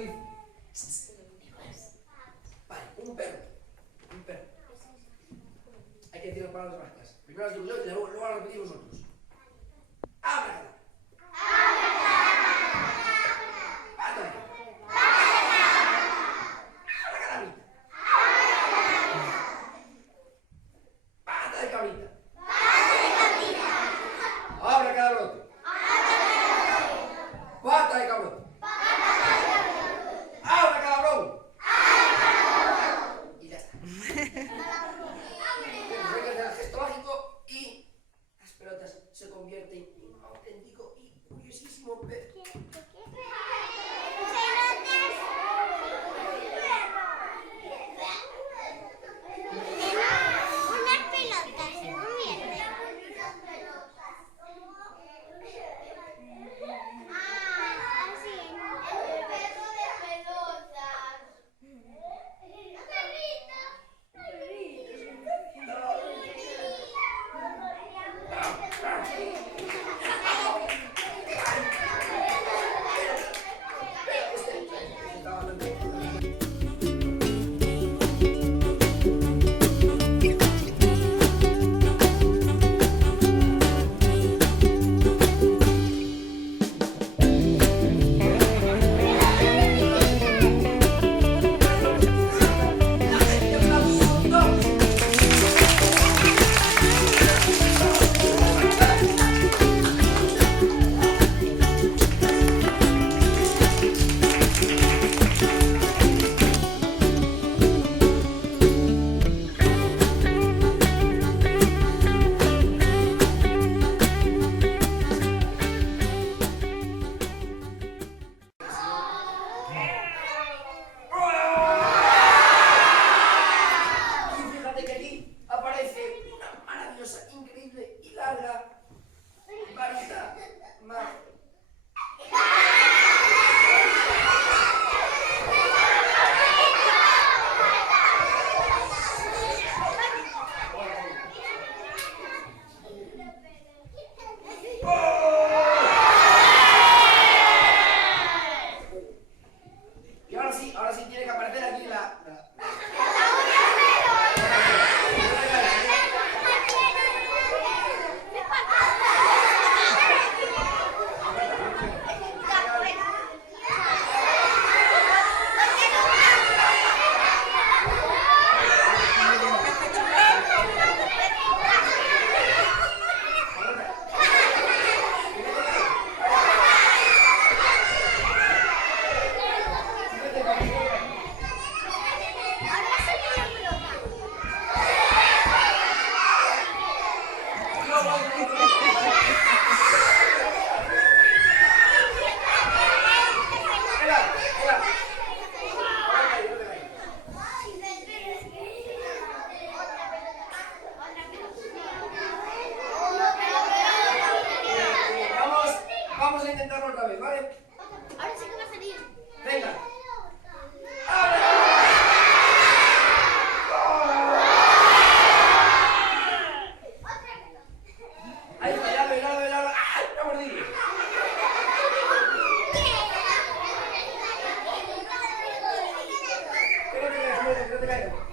dice. Vale, un perro. Un perro. Hay que decir las palabras mágicas. Primero las digo yo y luego las repetimos nosotros. ¡Abracadabra! Pata de cabrita. Abracadabrote. Pata de cabrote. Abracadabrón. Y ya está. Hay que hacer el gesto mágico y las pelotas se convierten en un auténtico y curiosísimo pez. Increíble y larga varita mágica. Y ahora sí tiene que aparecer aquí la... Vamos a intentarlo otra vez, ¿vale? Ahora sí que va a salir. Venga. Ahí está, ya lo. ¡Ay! ¡Me mordí! Que no te caigas.